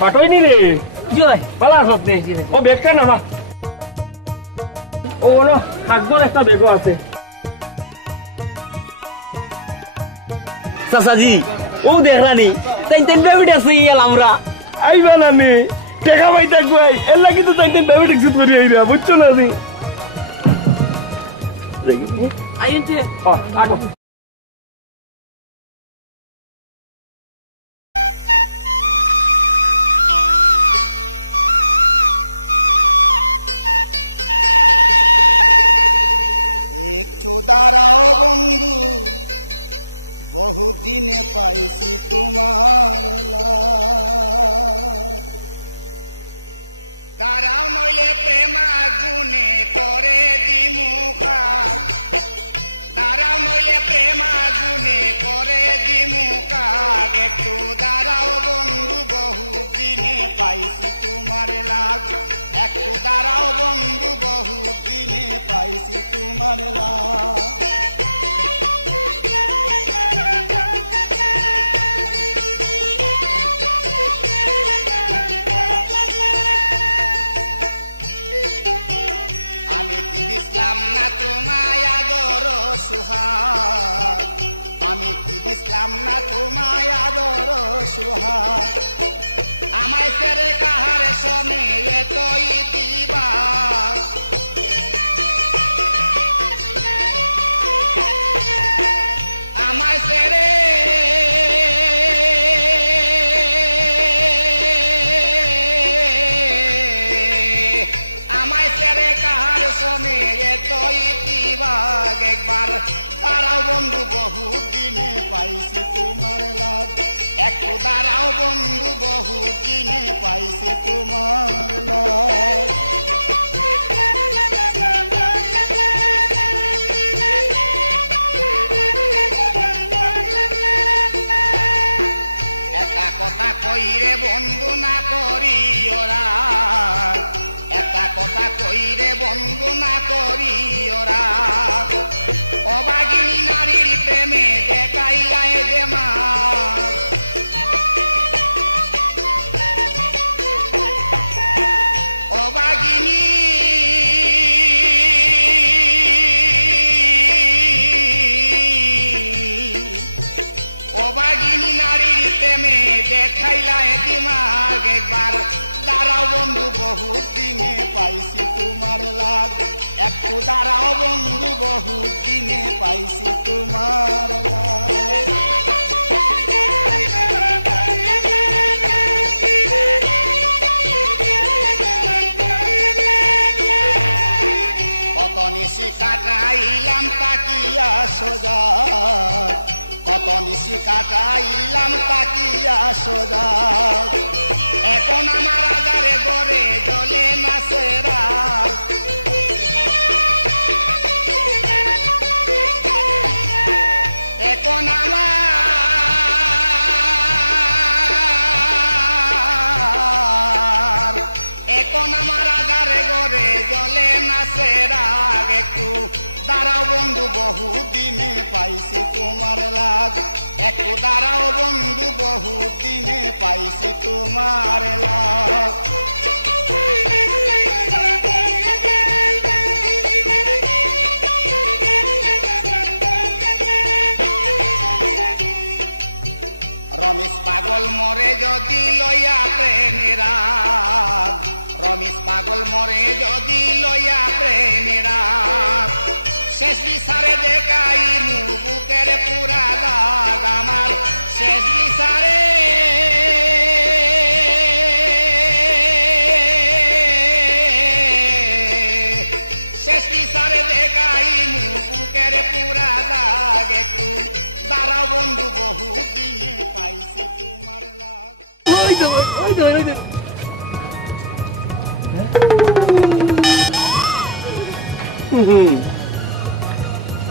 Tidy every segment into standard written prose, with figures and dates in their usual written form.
পাঠই নি রে জয় পালা সত্যি ও ব্যাগটা নামা ও হলো হাতগর একটা ব্যাগও আছে চাচাজি ও দেখরানি তাই তাই বেবিট আছে ইয়াল আমরা আইবা না নে টাকা পাই থাকবো এর লাগি তো তাই ডায়াবেটিক সুট করি আইরা বুঝছো না নি আইনতে আগো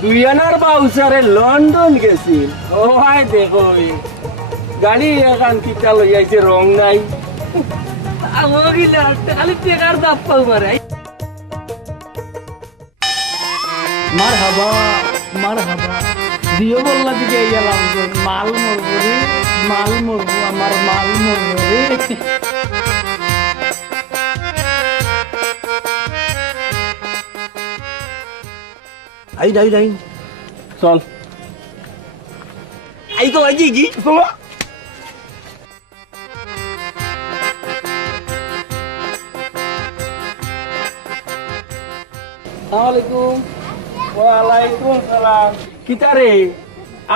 তুই আনার বাউসারে লন্ডন গেছি ও হাই দেখো গাড়ি এখান কিটা লই আইছে রং নাই আগিলা খালি টেকার দাপ পাও মারে মারহাবা দিও বললা দিকে গেলাম মাল মরবো রে মাল মরবো আমার মাল মরবো রে আই চল আই তো আই কি চলো আসসালামাইকুম। ওয়ালাইকুম সালাম কিতারে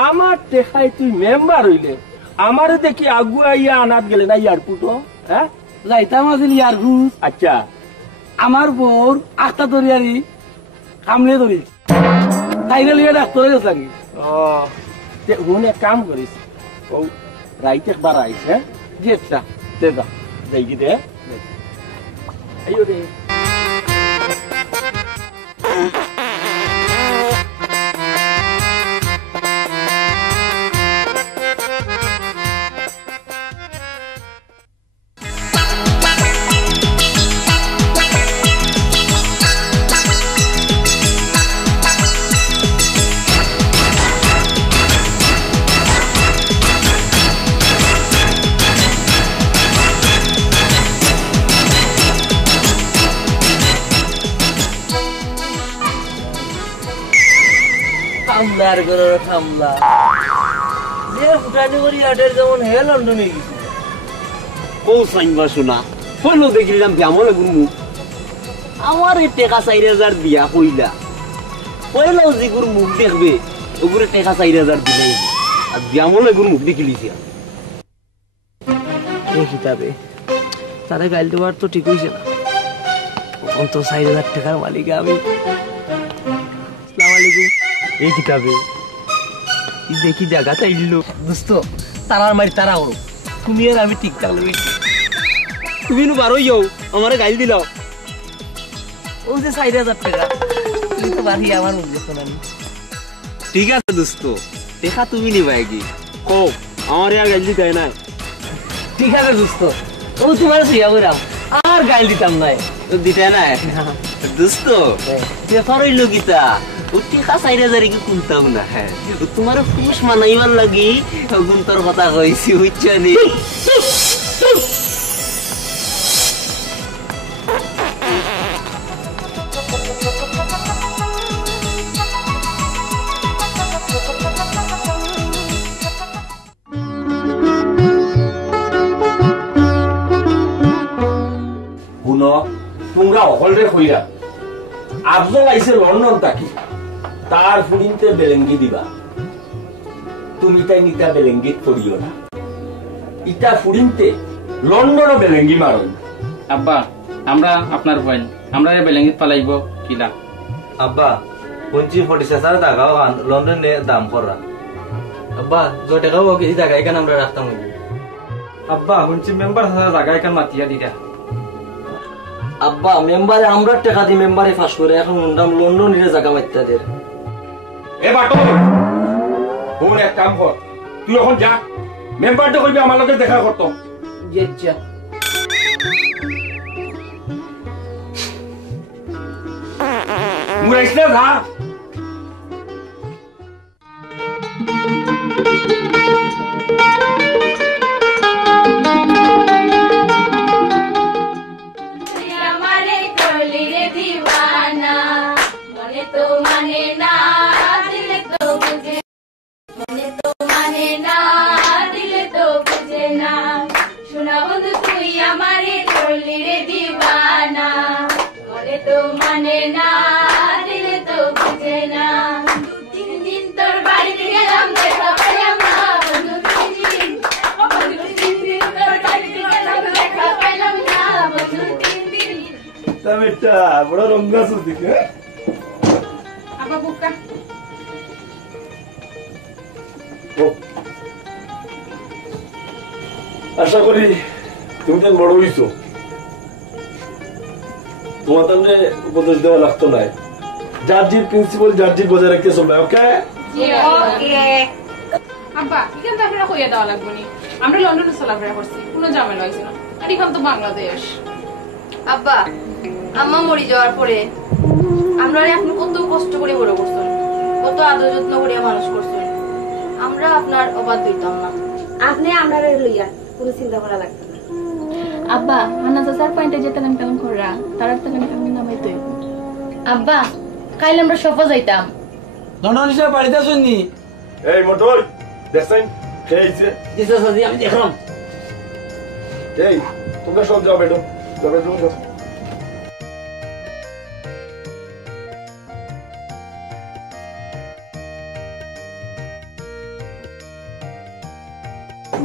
আমার দেখাই তুই মেম্বার হইলে আমারে দেখি আগুয়াইয়া আনাত গেলে না এয়ারপোর্ট হ্যাঁ যাইতাম আছিল ইয়ার ঘুষ আচ্ছা আমার বোর আখটা ধরিয়ারি কামলে ধরি তাইরে লিয়ে ডাক্তারে গেছে নাকি হুন এক কাম করিস ও রাইট একবার আইস হ্যাঁ জেটটা দে যা যাই কি দে আইও রে কামলার করে কামলা যে ফুটানি করি আটের যেমন হে লন্ডনে গেছি ও সাইনবা শোনা হলো দেখিলাম ব্যামো লাগুন মুখ আমার এই টেকা 4000 দিয়া কইলা কইলাও জিগুর মুখ দেখবে ওগুরে টেকা 4000 দিলাই আর ব্যামো লাগুন মুখ দেখিলিছি এই কিতাবে তারে গাইল দেওয়ার তো ঠিক হইছে না কোন তো 4000 টাকার মালিক আমি আসসালামু আলাইকুম এই কিতাবে দেখি জায়গাটা ইল্লো দোস্ত তারার মারি তারা ওর তুমি আর আমি ঠিক থাকলে তুমি নু বারোই যাও আমারে গাইল দিলাও ও যে 4000 টাকা তুমি তো বাড়ি আমার মুখ দেখো না ঠিক আছে দোস্ত দেখা তুমি নিবাই কি কো আমার আর গাইল দিতে না ঠিক আছে দোস্ত ও তোমার সিয়া কইরাম আর গাইল দিতাম না দিতে না দোস্ত ব্যাপার হইল গীতা টিকা 4000 কি কুনতাম না হ্যাঁ তোমার খুশ মানাইবার লাগি গুন্তর কথা কইছি বুঝছনি শুনো তোমরা অকলরে কইরা আফজল আইছে লন্ডন থাকি তার ফুড়িনতে বেলেঙ্গি দিবা তুমি তাই নিতা বেলেঙ্গিত পড়িও না ইটা ফুড়িনতে লন্ডনও বেলেঙ্গি মারো আব্বা আমরা আপনার বইন আমরা বেলেঙ্গিত পালাইব কিলা আব্বা পঞ্চি 47 টাকা লন্ডনে দাম করা আব্বা যে টাকা হোক এই জায়গা এখানে আমরা রাখতাম আব্বা হুনছি মেম্বার জায়গা এখানে মাতিয়া দিরা আব্বা মেম্বারে আমরা টাকা দি মেম্বারে ফাঁস করে এখন নাম লন্ডনের জায়গা মাত্তাদের এ বাটো বোন এক কাম কর তুই এখন যা মেম্বারটা কইবি আমার লগে দেখা করতো জেচ্চা মুরাইছ না যা বেটা বড় রঙ্গা সুদি আশা করি তুমি তো বড় হইছো তোমার তাহলে উপদেশ দেওয়া লাগতো না জার্জির প্রিন্সিপাল জার্জির বজায় রাখতে চলবে ওকে আব্বা এখান তো আপনারা কইয়া দেওয়া লাগবে নি আমরা লন্ডনে চলাফেরা করছি কোনো ঝামেলা হয়েছে না আর এখান তো বাংলাদেশ আব্বা আম্মা মরি যাওয়ার পরে আমরা এখন কত কষ্ট করে বড় করছেন কত আদর যত্ন করে মানুষ করছেন আমরা আপনার অবাধ দিতাম না আপনি আমরা লইয়া কোনো চিন্তা করা লাগবে না আব্বা আনা চাচার পয়েন্টে যে তেলেন তেলেন করা তার তেলেন তেলেন নামে তো আব্বা কাইলে আমরা সফা যাইতাম লন্ডন হিসাবে বাড়িতে আসেননি? এই মোটর দেখছেন খেয়েছে। আমি দেখলাম। এই তোমরা সব যাও বেডরুম, যাও বেডরুম যাও।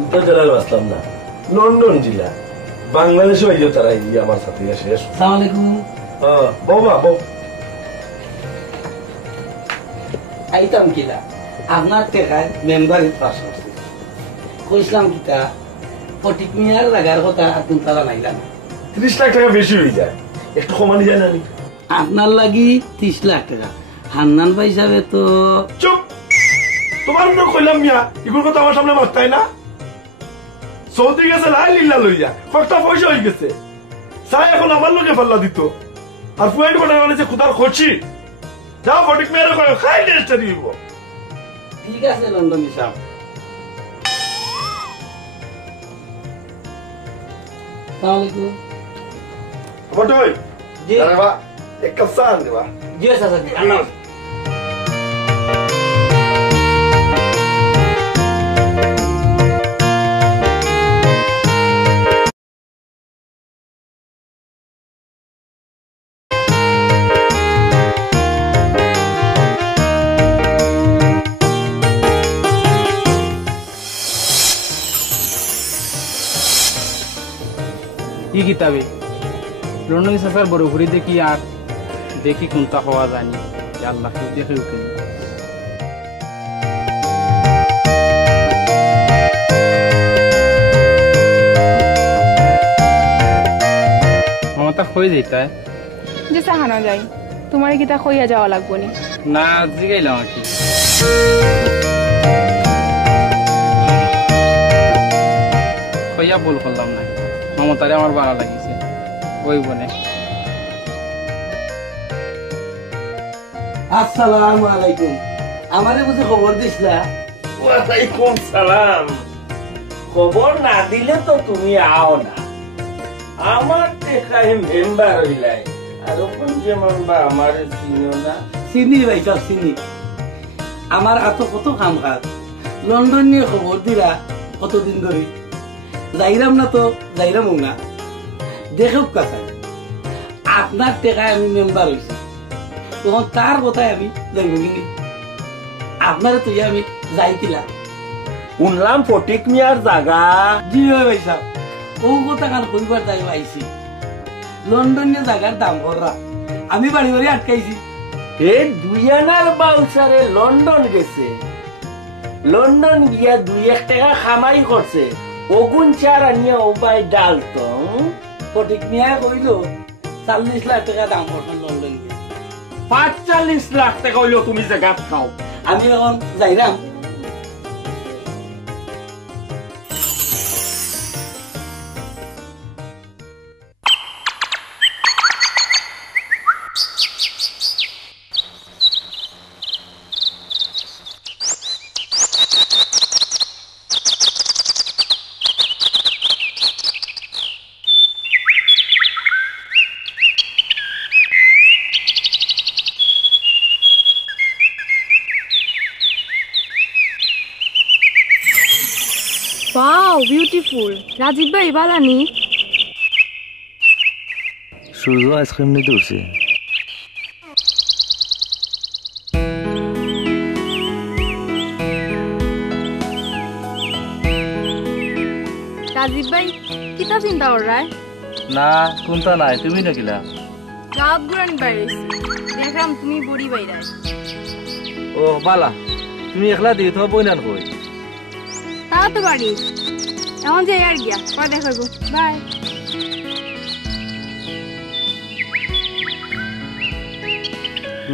উত্তর জেলায় বাঁচলাম না, লন্ডন জেলা। বাংলাদেশে হয়ে তারা আমার সাথে এসে। আসসালামু আলাইকুম। বৌমা বউ আইতাম কিনা আপনার টেকায় মেম্বারি পাস করছে, কইসলাম কিতা ফটিক মিয়ার লাগার কথা আপনি তারা নাইলাম। 30 লাখ টাকা বেশি হয়ে যায়, একটু কমানি যায় না? আপনার লাগি 30 লাখ টাকা, হান্নান ভাই হিসাবে তো। চুপ, তোমার মনে কইলাম মিয়া এগুলো কথা আমার সামনে মারতাই না। সৌদি গেছে লাই লিল্লা লইয়া কয়েকটা পয়সা হয়ে গেছে, সাই এখন আমার লোকে পাল্লা দিত। আর ফুয়াইন কোটা বলেছে খুদার খোঁচি, যাও ফটিক মেয়ের খাই টেস্টার দিব। ঠিক আছে লন্ডন হিসাব। আসসালামু আলাইকুম। বটই জি আরে বাহ, এক কাপ চা আন দেবা। জি চাচা জি আনো। কি কিতাবে লন্ডন সফর বড় ঘুরি দেখি আর দেখি কোনটা হওয়া যায়নি। আল্লাহ কেউ দেখে উঠে মমতা হয়ে যেতে যে চাহানো যাই তোমার কিতা খইয়া যাওয়া লাগবো নি? না জিগাইলাম আর কি। খইয়া বল করলাম না, মমতারে আমার ভালো লাগিছে ওই বনে। আসসালামু আলাইকুম। আমারে বুঝে খবর দিছিলা? ওয়ালাইকুম সালাম। খবর না দিলে তো তুমি আও না। আমার টেকায় মেম্বার হইলাই, আর ওখান যেমন বা আমার চিনো না। চিনি ভাই সব চিনি। আমার এত কত কাম কাজ, লন্ডন নিয়ে খবর দিলা কতদিন ধরে। যাইরাম না তো যাইরাম না, দেখুক কাছে আপনার টেকায় আমি মেম্বার হয়েছি, তখন তার কথায় আমি যাইব কিনি। আপনারে তুই আমি যাই কিলা। শুনলাম ফটিক মিয়ার জাগা। জি ভাই সাহেব, ও কথা কান কইবার যাই আইছি। লন্ডনে জায়গার দাম ভরা, আমি বাড়ি বাড়ি আটকাইছি। এই 2 আনার বাউচারে লন্ডন গেছে, লন্ডন গিয়া 2-1 টাকা খামাই করছে। ওগুন চার আনিয়া ওবাই ডালতো। ফটিক মিয়া কইল 40 লাখ টাকা দাম ভরছেন লন্ডন গিয়ে। 45 লাখ টাকা হইলো তুমি জায়গাত খাও। আমি এখন যাইরাম। Wow beautiful. রাজীব ভাই বালানি সূর্য আইসক্রিম নিতে উঠছে। রাজীব ভাই কিতা চিন্তা করায়? না কোনটা নাই, তুমি নাকিলা গাঁত ঘুরান বাইরেছি, দেখলাম তুমি বড়ি বাইরায়। ও বালা, তুমি একলা দিয়ে তো বই না কই। তাও তো বাড়ি এখন যাই আর গিয়া পরে দেখাবো। বাই।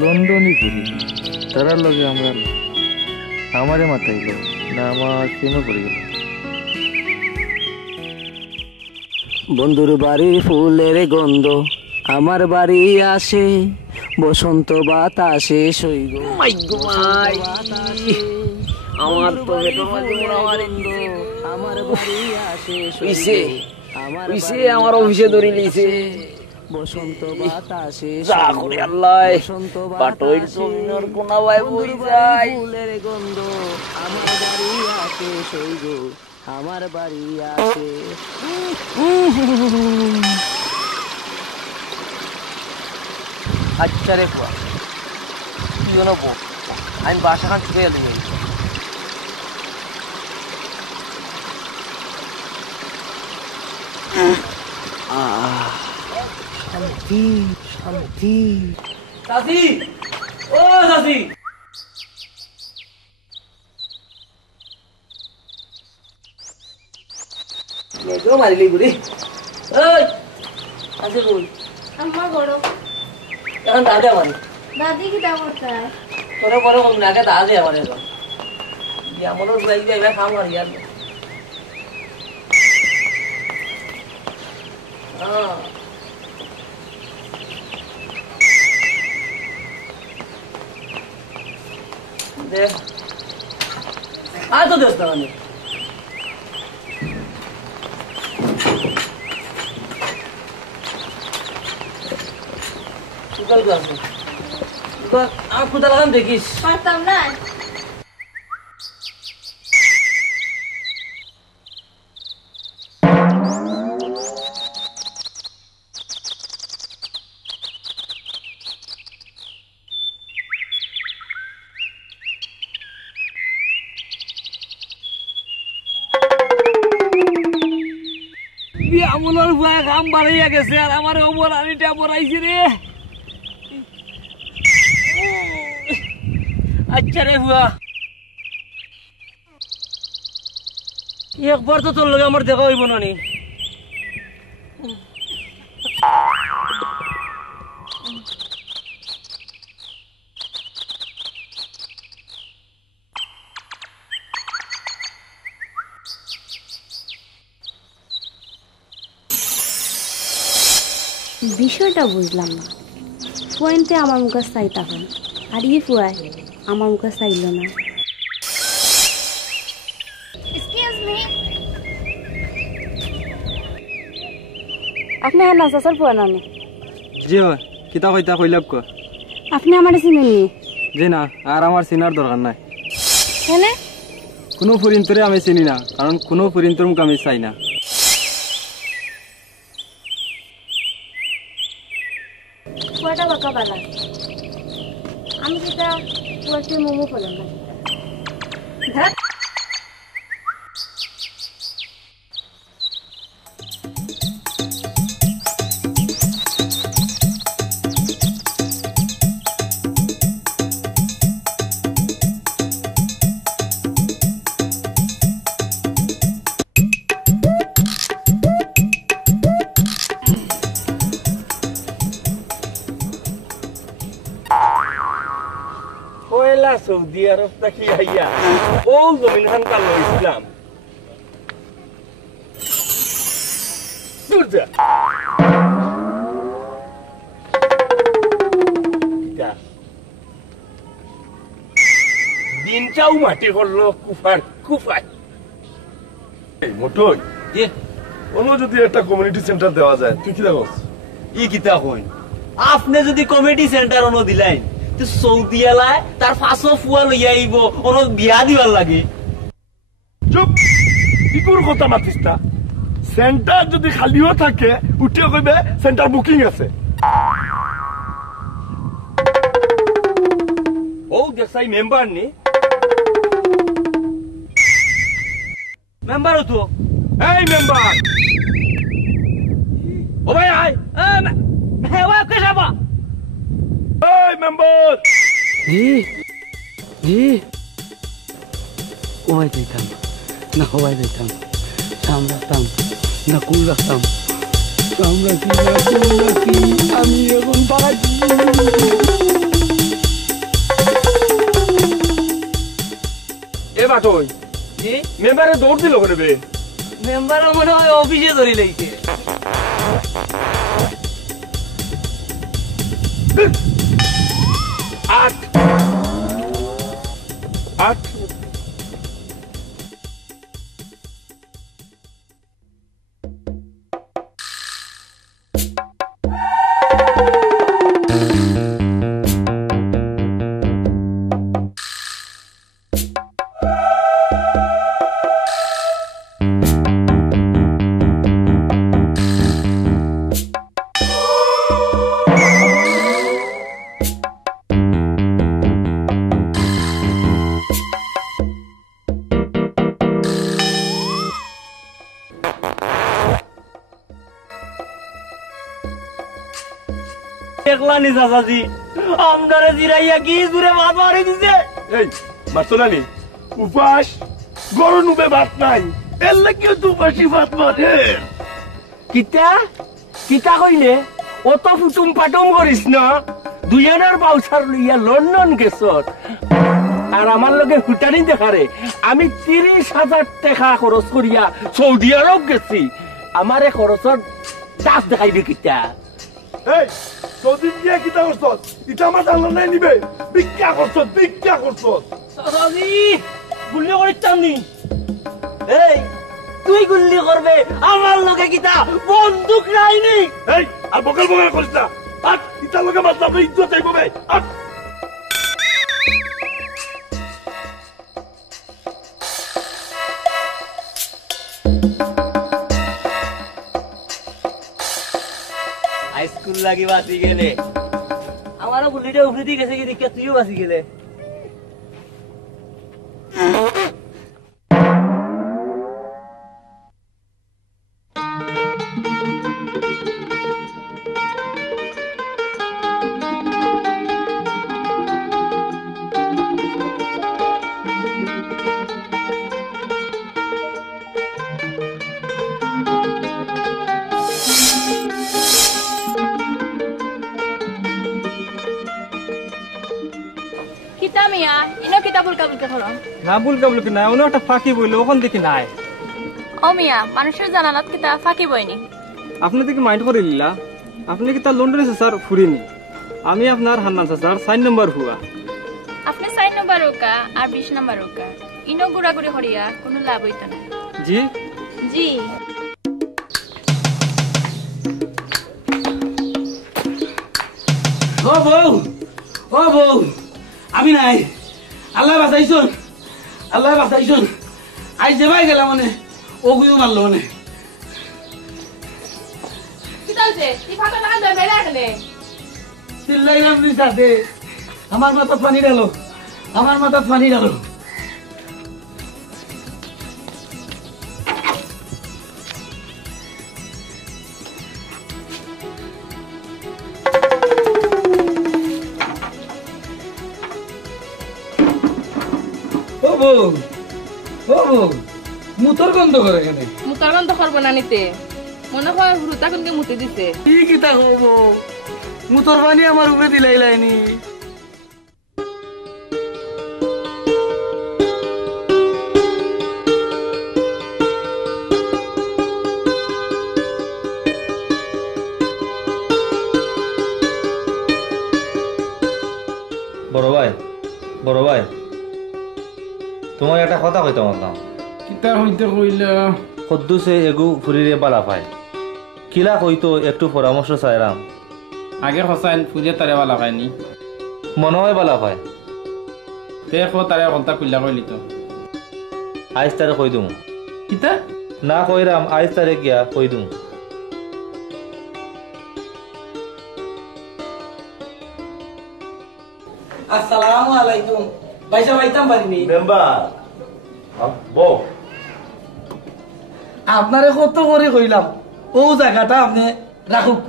লন্ডনই ঘুরি, তারার লগে আমরা আমারে মাথাইল না আমার প্রেমে পড়ে গেল। বন্ধুর বাড়ির ফুলের গন্ধ আমার বাড়ি আসে, বসন্ত বাতাসে সইগ আমার তো আমার বাড়ি আসে, আমার অফিসে ধরে নিয়েছে। বসন্ত বাতাসে যা করে আল্লাহ বসন্ত বাটইর জমিনের কোনায় বই যায় ফুলের গন্ধ আমার বাড়ি আসে সইগ আমার বাড়ি আসে আচ্ছা রে কুয়া কি হলো বউ আমি বাসাখান ছুটে এলি শান্তি শান্তি চাচি ও চাচি মেঘও মারিলি বুড়ি ওই আছে বল আম্মা বড় এখন দাদা মারি দাদি কি দাম করতায় তোরে বড় কম নাকে দাদা আমার এখন আমারও যাই যাই খাম মারি আর দেখ আর তো দেখ না চল ক্লাস আর খুদা লাগাম দেখিস পারতাম না আমলের ভুয়া কাম বাড়াইয়া গেছে আর আমার ওপর আনিটা পড়াইছে রে আচ্ছা রে ভুয়া একবার তো তোর লগে আমার দেখা হইব না নি বিষয়টা বুঝলাম না পয়েন্টে আমার মুখে চাই তখন আর ই ফুয়ায় আমার মুখে চাইল না আপনি হ্যাঁ নাচার ফুয়া না জি হয় কিতা কইতা কইলাব ক আপনি আমার চিনেননি যে না আর আমার চিনার দরকার নাই কেনে কোনো ফুরিন্তরে আমি চিনি না কারণ কোনো ফুরিন্তর মুখ আমি চাই না ফুয়াটা বাঁকা বালা আমি যেটা ফুয়াটি মোমো ফেলাম না পয়লা সৌদি আরব থাকি আইয়া ও জমিন খানটা লইছিলাম দূর যা দিনটাও মাটি করলো কুফার কুফার মোটই অন্য যদি একটা কমিউনিটি সেন্টার দেওয়া যায় তুই কি দেখো ই কিতা কই আপনি যদি কমিটি সেন্টার অনো দিলেন তো সৌদি এলায় তার ফাঁসো ফুয়া লইয়া আইব অনো বিয়া দিবার লাগে চুপ ইকুর কথা মাতিস না সেন্টার যদি খালিও থাকে উঠিও কইবে সেন্টার বুকিং আছে ও দেখছাই মেম্বার নি মেম্বারও তো এই মেম্বার ও ভাই আয় হ্যাঁ ওই কে যাবা এই মেম্বার জি জি ওই দিতাম না হওয়াই দিতাম সামলাতাম না কুল রাখতাম সামলাকি না কুল রাখি আমি এখন বাঁচি এ বাটই জি মেম্বারে দৌড় দিল করে বে মেম্বার মনে হয় অফিসে ধরে লইছে আট আট দেখলানি চাচাজি আমদারে জিরাইয়া কি জুড়ে ভাত মারি দিছে। এই মারতো না নি উপাস গরম নুবে ভাত নাই এর লাগে তো উপাসি ভাত মারে। কিতা কিতা কইলে অত ফুটুম পাটুম করিস না, দুজনের বাউসার লইয়া লন্ডন গেছ আর আমার লগে হুটানি দেখারে আমি 30,000 টাকা খরচ করিয়া সৌদি আরব গেছি, আমারে খরচর চাষ দেখাইবি কিতা? এই সৌদি গিয়া কিতা করছস? ইটা আমার জানলা নাই নিবে ভিক্ষা করছস ভিক্ষা করছস। চাচাজি গুল্লি করিতাম নি? এই তুই গুল্লি করবে আমার লগে কিতা বন্দুক নাই নি? এই আর বকল বকল করিস না, আট ইটার লগে মাতলাম ইজ্জত আইব বে আট। হাইস্কুল লাগি বাঁচি গেলে আমারও গুলিটা উঠে দিয়ে গেছে কি দেখে তুইও বাঁচি গেলে। কিতা মিয়া ইনো কিতা বুলকা বুলকা করো? না বুলকা বুলকি নাই, অন্য একটা ফাঁকি বইলো ওখান দেখি নাই। ও মিয়া মানুষের জানালাত কিতা ফাঁকি বইনি। আপনি দেখি মাইন্ড করে লিলা, আপনি কি তার লন্ডনে স্যার ফুরিনি। আমি আপনার হান্নান স্যার 4 নম্বর হুয়া। আপনি 4 নম্বর ওকা আর 20 নম্বর ওকা ইনো গুড়াগুড়ি হরিয়া কোনো লাভ হইতো না। জি জি ও বউ, ও বউ, আমি নাই, আল্লাহ বাঁচাইছুন, আল্লাহ বাঁচাইছুন। আজ যেবাই গেলাম মানে ওগুলো মারলো মানে। কি চলছে? তুই ফাঁকা টাকা দেয় বেড়ে আসলে চিল্লাইলাম নি সাথে, আমার মাথা পানি গেল, আমার মাথা পানি গেল। ও বউ, ও বউ, মুতর গন্ধ করে এখানে। মুতার গন্ধ করবো না নিতে, মনে হয় হুরুতা কোনকে মুতে দিতে। কি কিতা হব, মুতর পানি আমার উপরে দিলাইলাইনি। বড় ভাই, বড় ভাই, তোমার একটা কথা কইতাম না। কিতা হইতে কইলা? কদ্দুসে এগু ফুরিরে বালা পায়, কিলা কইতো একটু পরামর্শ চাইরাম। আগে হসাইন ফুজে তারে বালা খায়নি, মনে হয় বালা পায়। দেখো তারে কথা কইলা কইলি তো আইজ তারে কই দিম। কিতা না কইরাম, আইজ তারে গিয়া কই দিম। আসসালামু আলাইকুম। ভাইসা বাইতাম পারিনি মেম্বার বউ আপনারে কত করে কইলাম ও জায়গাটা আপনি রাখুক,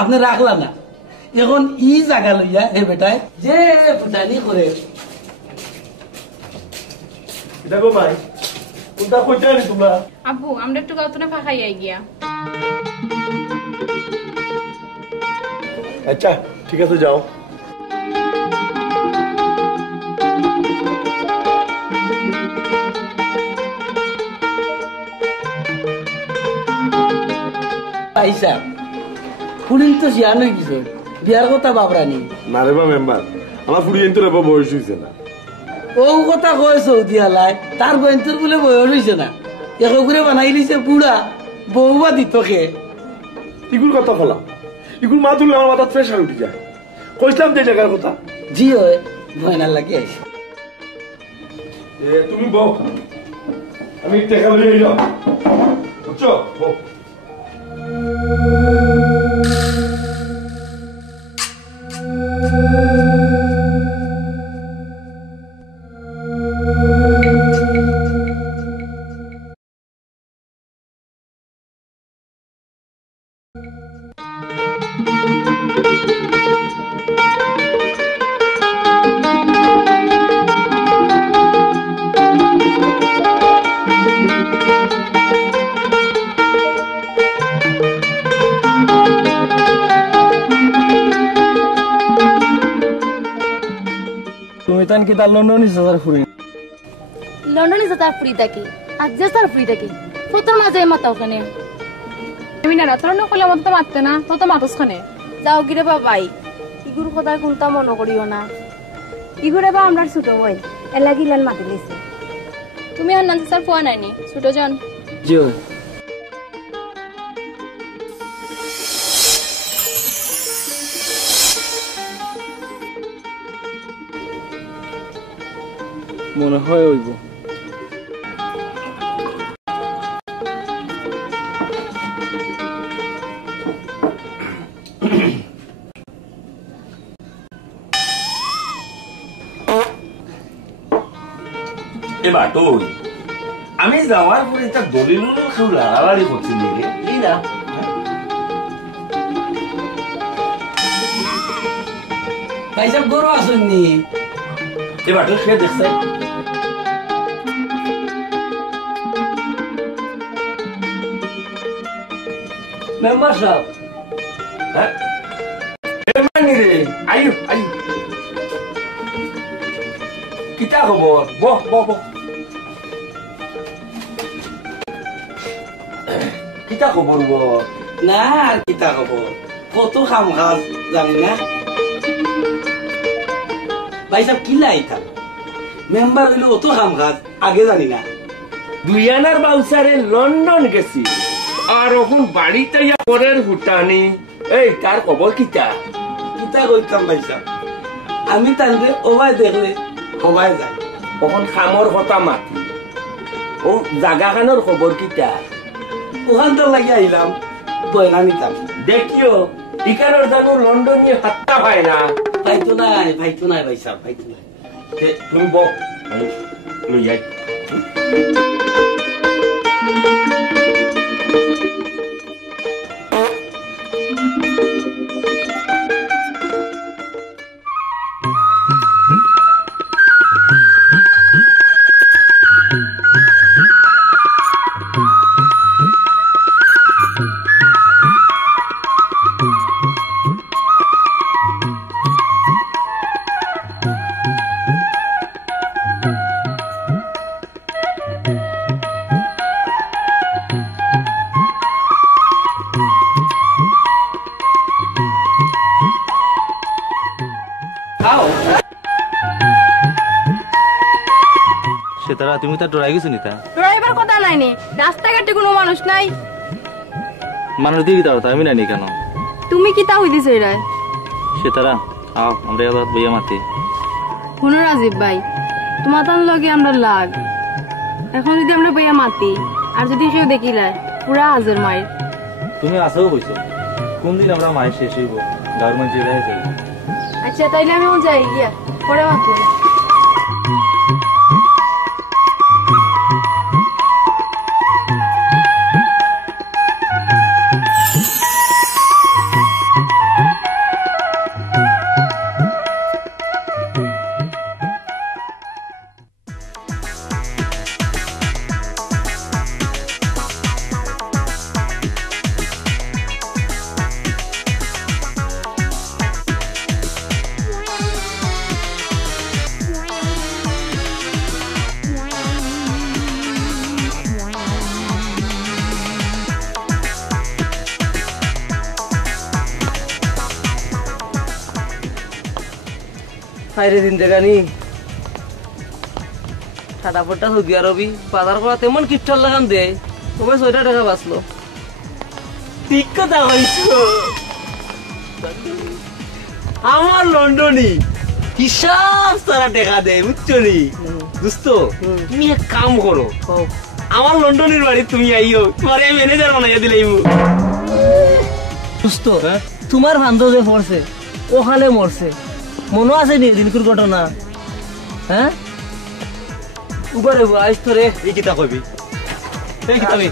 আপনি রাখলা না। এখন ই জায়গা লইয়া হে বেটায় যে ফুটানি করে। এটা গো মাই কোনটা কইতে আনি তোমরা? আব্বু আমরা একটু গাউতনে ফাঁকাই আই গিয়া। আচ্ছা ঠিক আছে যাও। আইসা ফুলিন তো জিয়ান হয়ে গেছে, বিয়ার কথা বাবরানি। না রে বা মেম্বার, আমার ফুরিয়ে তো রেবা বয়স হয়েছে না। ও কথা কয় সৌদি আলাই, তার বয়ন্তর বলে বয়স হয়েছে না। এক করে বানাই দিছে বুড়া, বউবা দিত খে। ইগুর কথা ফলা, ইগুর মা তুললে আমার মাথা ফ্রেশ হয়ে উঠে যায়। কইলাম যে জায়গার কথা। জি হয় ভয়নার লাগে আইসা। তুমি বউ, আমি টেকা লইয়ে যাও, বুঝছো বউ? তান কি তার লন্ডন ইসার ফুরি লন্ডনে যে তার ফ্রি থাকে আর যে তার ফ্রি থাকে ফটোর মাঝে মাথা ওখানে তুমি না রাত্র না করলে মতো মারতে না তো তো মাতস খানে যাও গিরে বাবাই ইগুর কথা কোনটা মনে করিও না ইগুরে বা আমরা ছোট বই এলা গিলান মাতি লিছে তুমি আর নান্সি স্যার ফোয়া নাইনি ছোট জন জি মনে হয় হইব এবার তুই আমি যাওয়ার পরে তার দলিল কেউ লাড়ালাড়ি করছিল এই না ভাই সাহেব গরু আসুননি এবার তো সে দেখছে মেম্বার সাহেব হ্যাঁ রে আয়ু আয়ু কিতা খবর বহ বহ বহ কিতা খবর বহ না আর কিতা খবর কত খাম খাস জানি না ভাই সাহেব কি লাইতা মেম্বার হইলো অত খাম খাস আগে জানি না দুইয়ানার বাউসারে লন্ডন গেছি আর এখন বাড়িতে পরের হুটানি এই তার খবর কিতা কিতা কইতাম ভাই সাহেব আমি তাহলে ওবাই দেখলে হবাই যায় এখন খামর কথা মাতি ও জাগাখানোর খবর কিতা ওখান তো লাগি আইলাম বয়না নিতাম দেখিও ইকানোর জানো লন্ডনে হাত্তা পায় না ভাইতো নাই ভাই সাহেব ভাইতো নাই তুমি বক লই যাই সেতারা তুমি তো ডরাই গেছো নিতা ড্রাইভার কথা নাইনি রাস্তাঘাটে কোনো মানুষ নাই মানুষ দিয়ে দিতে পারতো আমি নাইনি কেন তুমি কি তা হইদিস এরাই সেতারা আও আমরা এবার বইয়া মাতি শুনো রাজীব ভাই তোমার তার লগে আমরা লাগ এখন যদি আমরা বইয়া মাতি আর যদি কেউ দেখিলাই পুরা হাজার মাইল তুমি আসেও কইছো কোন দিন আমরা মায়ের শেষ হইব গভর্নমেন্ট জেলা হয়েছে আচ্ছা তাইলে আমি যাই গিয়া পরে মাতবো বাইরে দিন দেখানি সাদা পট্টা সৌদি আরবি বাজার করা তেমন কিপটার লাগান দেয় তবে ৬টা টাকা বাঁচলো ঠিক কথা হইছো আমার লন্ডনে হিসাব সারা টাকা দেয় বুঝছো নি দোস্ত তুমি এক কাম করো আমার লন্ডনের বাড়ি তুমি আইও তোমার ম্যানেজার বানাইয়া দিলাইব দোস্ত তোমার বান্ধব যে পড়ছে ওখানে মরছে মনে আছে নি দিনকুর ঘটনা হ্যাঁ উবার আইস তো রে এই কিতা কবি এই কিতাবি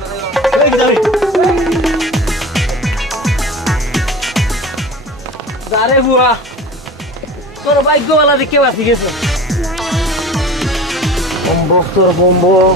দারে বুয়া তোর ভাগ্যওয়ালা দেখে বাঁচি গেছে সম্ভব তোর সম্ভব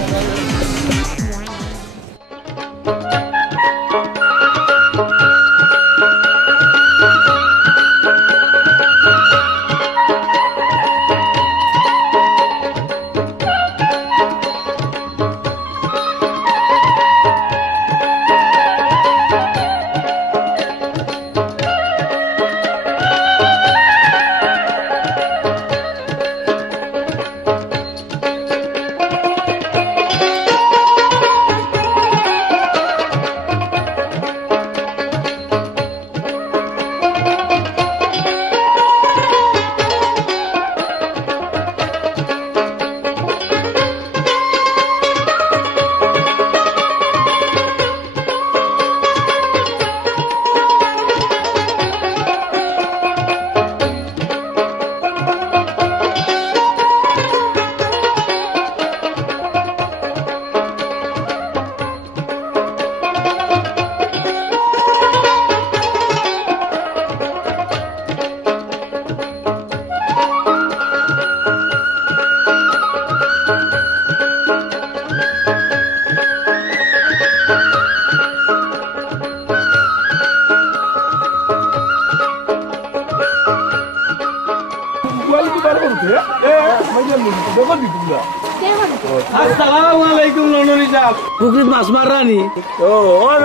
আসসালামু আলাইকুম লন্ডনী সাহেব পুকুরিত মাছ মাররানি ও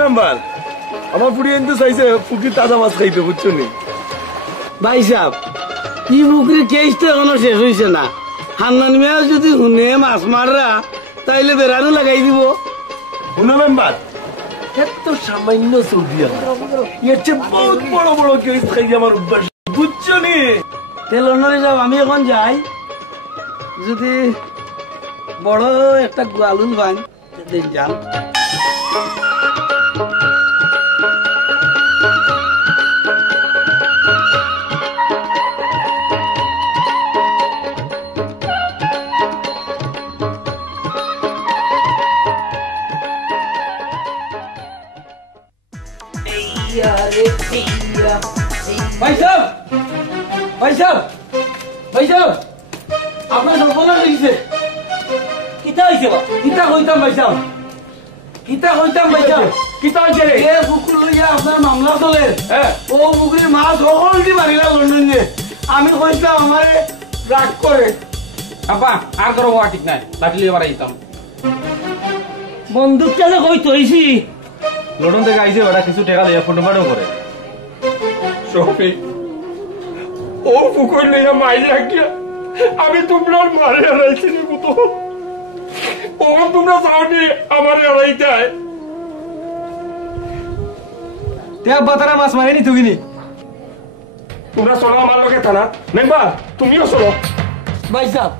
মেম্বার আমার পুরি এনতে চাইছে পুকুরির তাজা মাছ খাইতে বুঝছো নি ভাই সাহেব ই পুকুরির কেসটা এখনো শেষ হয়েছে না হান্নান মিয়া যদি শুনে মাছ মাররা তাইলে বেড়ানো লাগাই দিব শুনো মেম্বার এত সামান্য সৌদি এর চেয়ে বহুত বড় বড় কেস খাই আমার অভ্যাস বুঝছো নি লন্ডনী সাহেব আমি এখন যাই যদি বড় একটা গোয়ালুল ভাই যান ভাই সাহেব ভাই সাহেব ভাই সাহেব আপনার সর্বনাশ হয়েছে কিতা হয়েছে কিতা হইতাম ভাই সাহেব কিতা হইতাম ভাই সাহেব কিতা হয়েছে রে এ পুকুর লইয়া আপনার মামলা চলে ও পুকুরের মাছ সকল দি মারিলা লন্ডনে আমি কইতাম আমারে রাগ করে আপা আর করো হওয়া ঠিক নাই লাঠি এবার আইতাম বন্দুকটা যে কই তৈছি লন্ডন থেকে আইছে ওরা কিছু টাকা দিয়ে ফোন নাম্বারও করে শফি ও পুকুর লইয়া মাইল রাখিয়া আমি তোমরা মারে হারাইছি নি কুতো ও তোমরা সাউনি আমার হারাইতাই তে বাতারা মাছ মারেনি তুগিনি তোমরা চলো আমার লগে থানা মেম্বার তুমিও চলো ভাই সাহেব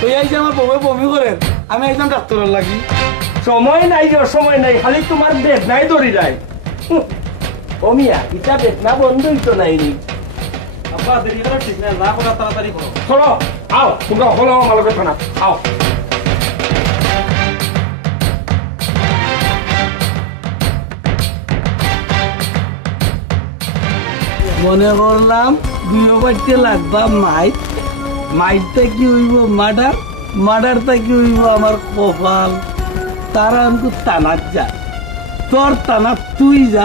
তুই আইছে আমার বমি করে আমি একদম ডাক্তারের লাগি সময় নাই যে সময় নাই খালি তোমার বেদনাই ধরি যায় অমিয়া ইটা বেদনা বন্ধই তো নাই নি আপা দেরি করে ঠিক না না করা তাড়াতাড়ি করো চলো আও তোমরা হলো আমার লগে থানা আও মনে করলাম দুই বাড়িতে লাগবা মাইট মাইটটা কি হইব মার্ডার মার্ডারটা কি হইব আমার কপাল তারা আমাকে টানার যা তোর টানা তুই যা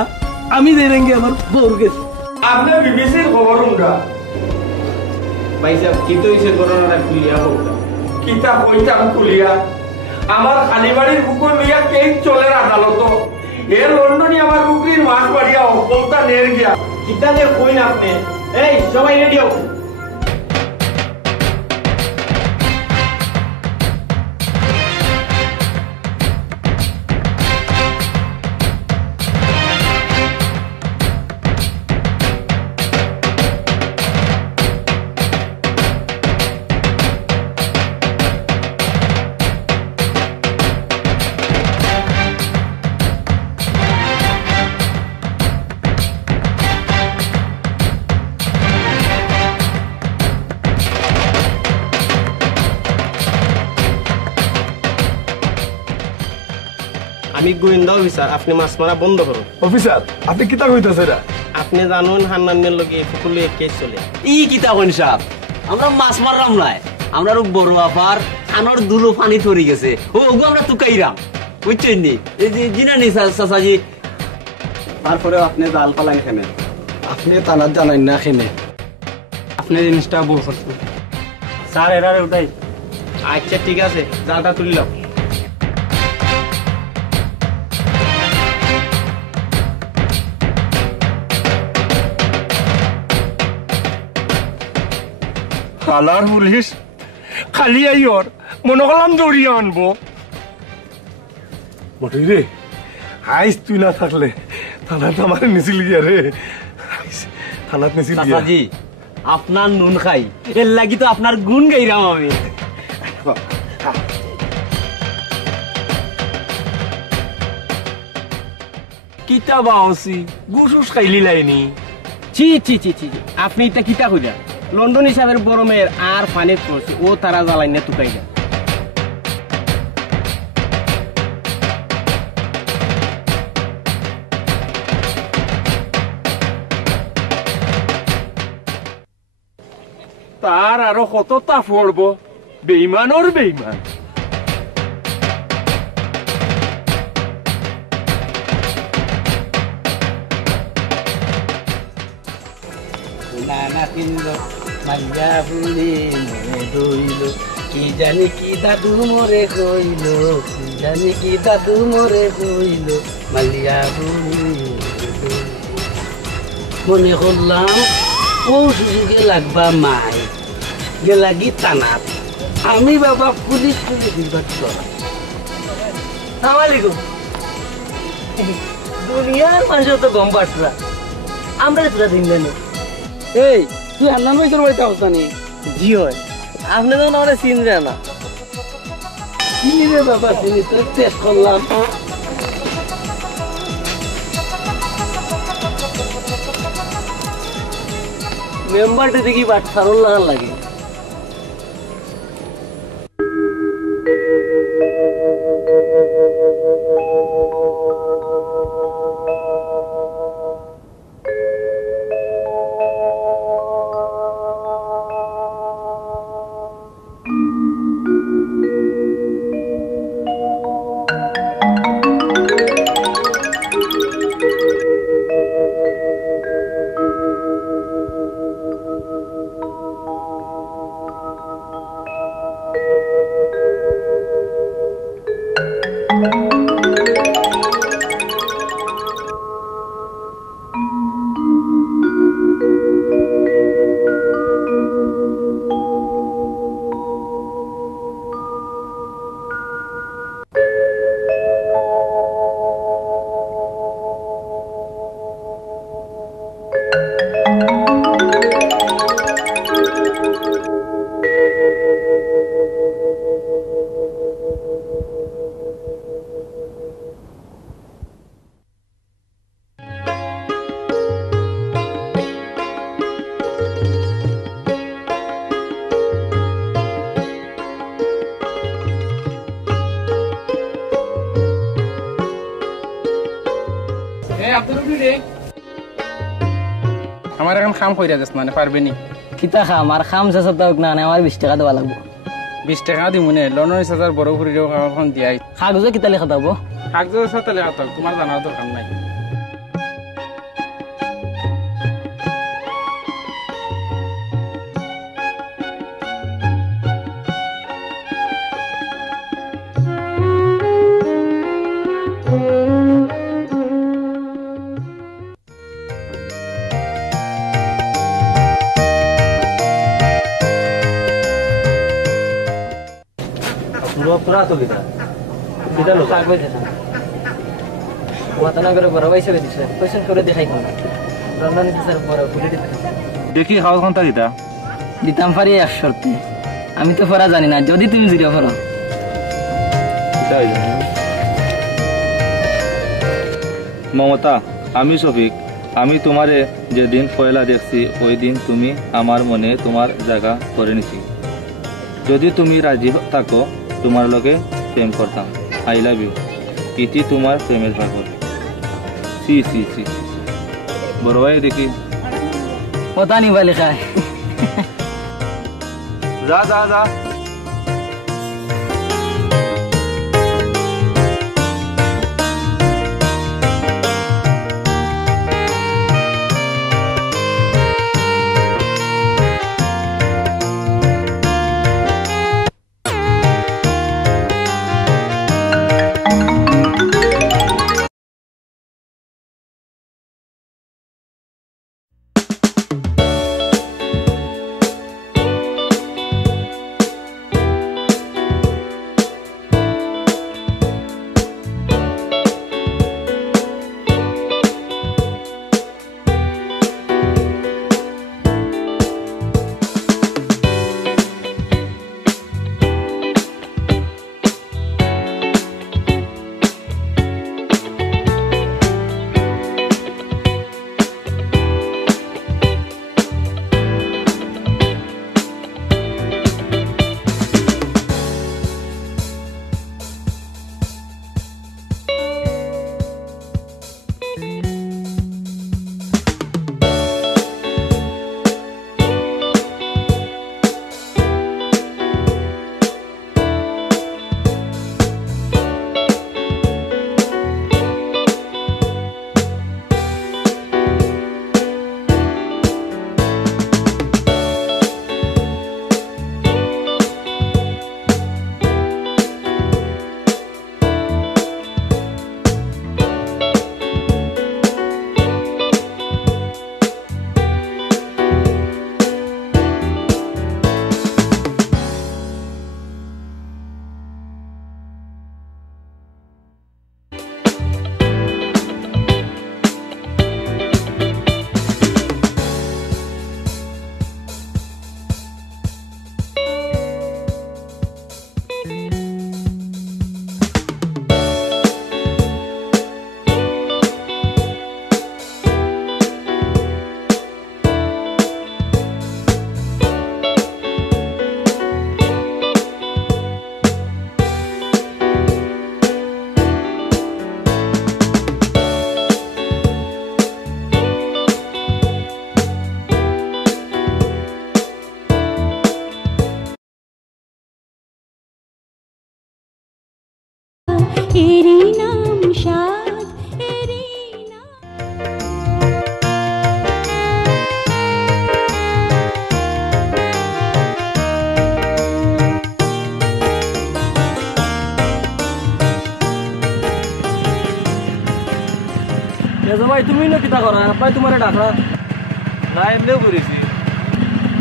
আমি দেখেঙ্গে আমার বউর গেছে আপনি বিবিসির খবর উনরা ভাই সাহেব কি তো হইছে করোনাটা খুলিয়া হোক কিতা কইতাম খুলিয়া আমার খালিবাড়ির পুকুর লইয়া কেক চলে আদালত এ লন্ডনে আমার পুকুরির মাছ বাড়িয়া অবলতা নের গিয়া কিতা যে কই না আপনি এই সবাই রেডি হও আমি গোয়েন্দা অফিসার আপনি মাছ মারা বন্ধ করুন অফিসার আপনি কিতা কইতাছে রা আপনি জানুন হান্নানের লগে ফুকুলে কেস চলে ই কিতা কইন সাহেব আমরা মাছ মাররাম নাই আমরা বড় আপার আনোর দুলো পানি থরি গেছে ও ওগো আমরা তুকাইরাম বুঝছেন নি এই যে জিনানি চাচাজি তারপরে আপনি জাল পালান খেমেন আপনি তানার জানাই না খেনে আপনি জিনিসটা ভুল করছেন স্যার এরারে উঠাই আচ্ছা ঠিক আছে জালটা তুলিলাম হালার পুলিশ খালি আইয়র মনে করলাম দৌড়িয়ে আনবো মোটে রে আইস তুই না থাকলে থানাতে আমার নিছিল গিয়া রে থানাত নিছিল গিয়া চাচাজি আপনার নুন খাই এর লাগি তো আপনার গুণ গাইরাম আমি কিতা বাউসি গুসুস খাইলি লাইনি ছি ছি ছি ছি আপনি এটা কিতা কইরা লন্ডন হিসাবের বড় মেয়ের আর ফানের পড়ছে ও তারা জ্বালাই না তুকাই না তার আরো কত তা পড়বো বেইমান ওর বেইমান না না কিন্তু মালিয়া ফুলে মনে রইল কি জানি কি দাদু মরে কইল কি জানি কি দাদু মরে কইল মালিয়া ফুলে মনে করলাম ও সুযোগে লাগবা মাই গেলাগি টানাত আমি বাবা পুলিশ বিভাগ করা। সালাম আলাইকুম। দুনিয়ার মানুষ তো গম পাটরা আমরা তোরা দিন জানি। এই তুই হান্নান ভাইসের বাড়িতে অবস্থানি? জি হয়, আপনি তো আমাদের চিনবে না। চিনি রে বাবা চিনি, তোর টেস্ট করলাম। মেম্বারটা দেখি বাট সারল লাগার লাগে। আমার এখন খাম কইরা যাস মানে পারবে নি? কিতা খাম আর খাম শেষ হোক না আমার 20 টাকা দেওয়া লাগবো। 20 টাকা দি মনে লন্ডন হাজার বড় ফুরিরেও এখন দিয়াই। কাগজে কিতা লেখা থাকবো? কাগজের সাথে লেখা থাক, তোমার জানার দরকার নাই। দেখি খাওয়া ঘন্টা দিতা দিতাম পারি এক শর্তে, আমি তো পড়া জানি না, যদি তুমি জিরো পড়ো। মমতা, আমি শফিক, আমি তোমারে যেদিন পয়লা দেখছি ওই দিন তুমি আমার মনে তোমার জায়গা করে নিছি। যদি তুমি রাজি থাকো তোমার লগে প্রেম করতাম। I love you. ইতি তোমার প্রেমের পাগল। সি সি সি বড় ভাই দেখি পতা নিবা লেখায়। যা যা যা। ভাই তুমি না কিতা করা ভাই তোমার ডাকরা না এমনিও করেছি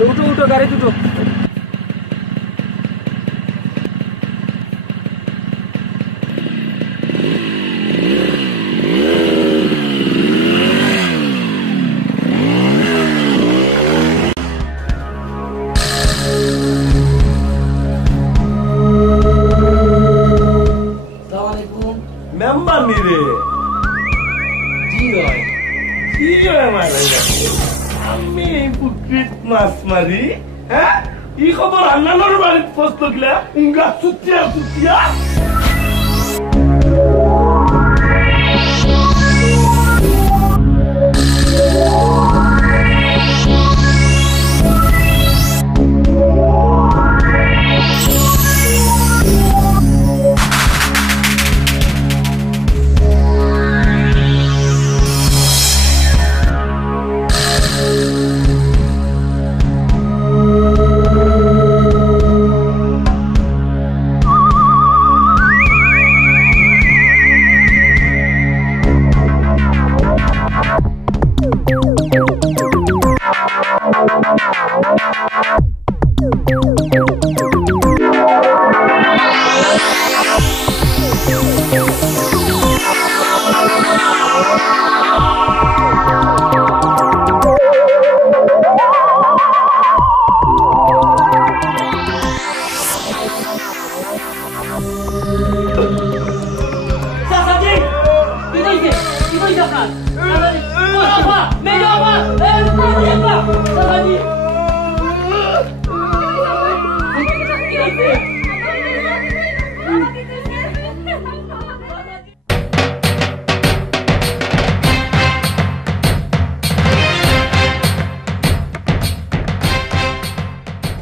উঠো উঠো গাড়ি উঠো মেম্বার নিরে কি হয় আমি পুকুরিত মাছ মারি হ্যাঁ ই খবর আন্নানোর বাড়িত পোস্ট গিলা উঙ্গা সুতিয়া সুতিয়া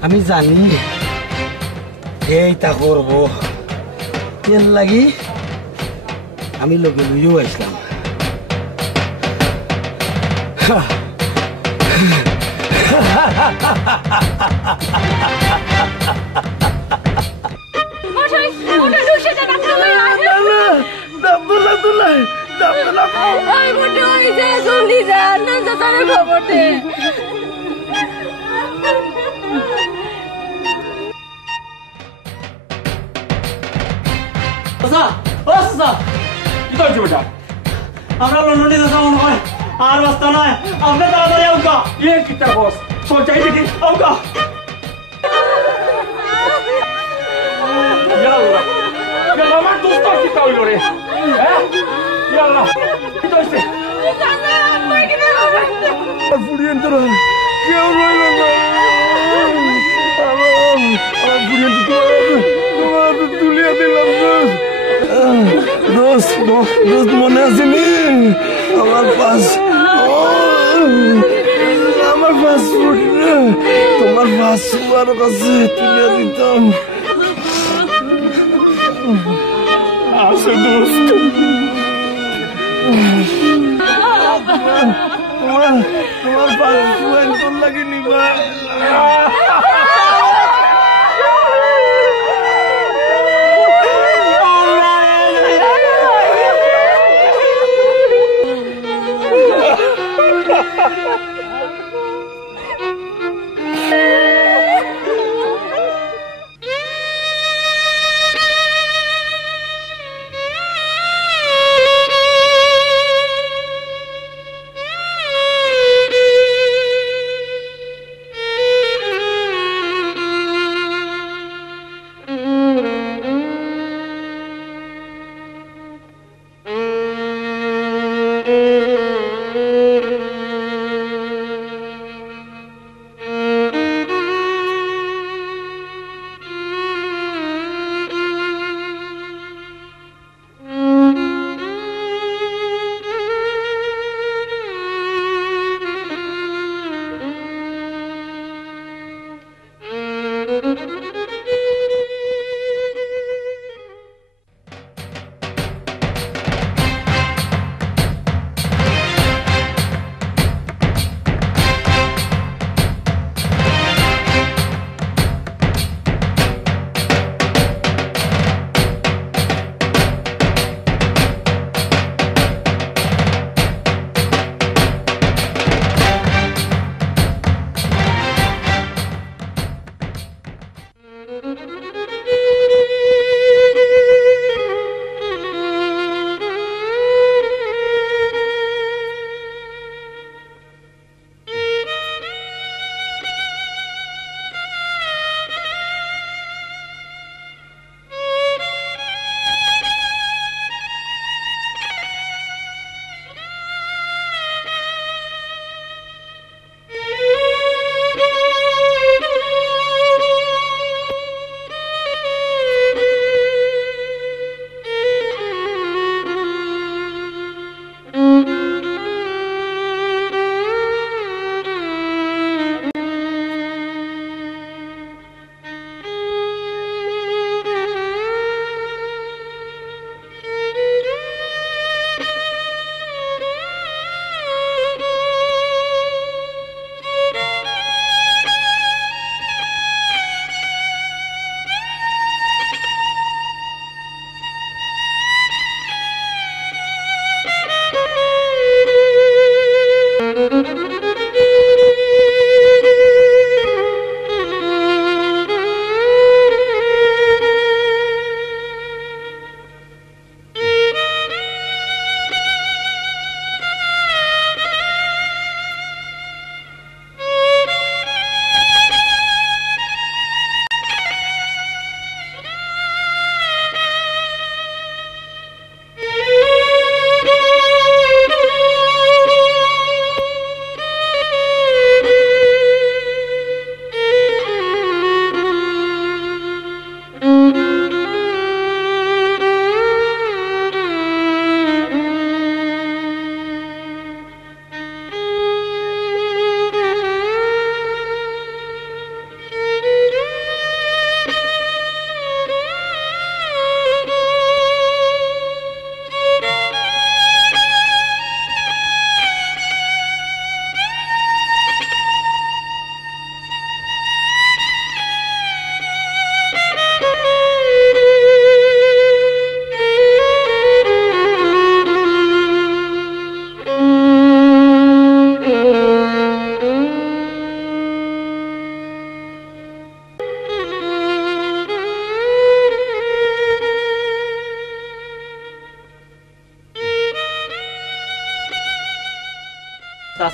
আমি জানি এইটা করবো এর লাগি আমি লগে লইও আসলাম আমরা লন্ডনে যাওয়া হয় আর রাস্তা নাই আমরা তাড়াতাড়ি আউকা ये कितना बॉस सोचा ही नहीं आऊंगा याल्ला ये हमारे दोस्तों की ताऊ लोरे हैं याल्ला तो इसे बुढ़ियन तो क्यों रोए ना बुढ़ियन तो दुनिया दिला दोस्त दोस्त মনে আছে নি আমার পাস আমার পাসপোর্ট তোমার পাসপোর্ট কাছে তুলে দিতাম আসে দোস্ত তোমার পাসপোর্ট তোর লাগে নিবা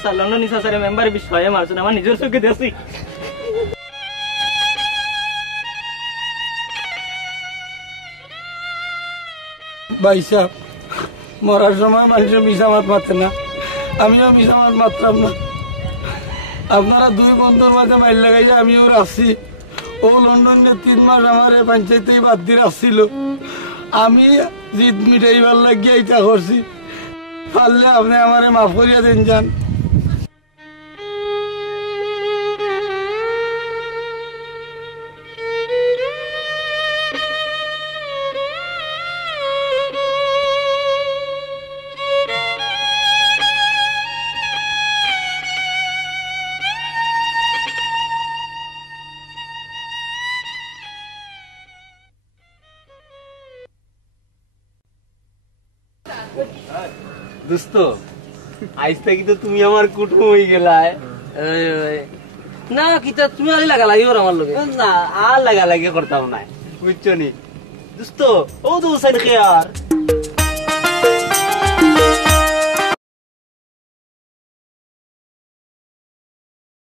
চাচা লন্ডন চাচারে মেম্বার বিষয়ে মারছেন আমার নিজের চোখে দেখছি ভাই সাহেব মরার সময় মানুষের মিশামাত মারতে না, আমিও মিশামাত মারতাম না। আপনারা দুই বন্ধুর মাঝে মাইল লাগাইয়া আমিও আসছি। ও লন্ডনে 3 মাস আমার পঞ্চায়েতেই বাদ দিয়ে আসছিল। আমি জিদ মিটাইবার লাগিয়ে এটা করছি, পারলে আপনি আমার মাফ করিয়া দেন যান। দোস্ত আজ থেকে তো তুমি আমার কুটুম হয়ে গেলায়। না কিতা তুমি আলি লাগা লাগিও আমার লগে না আর লাগা লাগে করতাম না, বুঝছো নি দোস্ত? ও তো হোসেন খেয়ার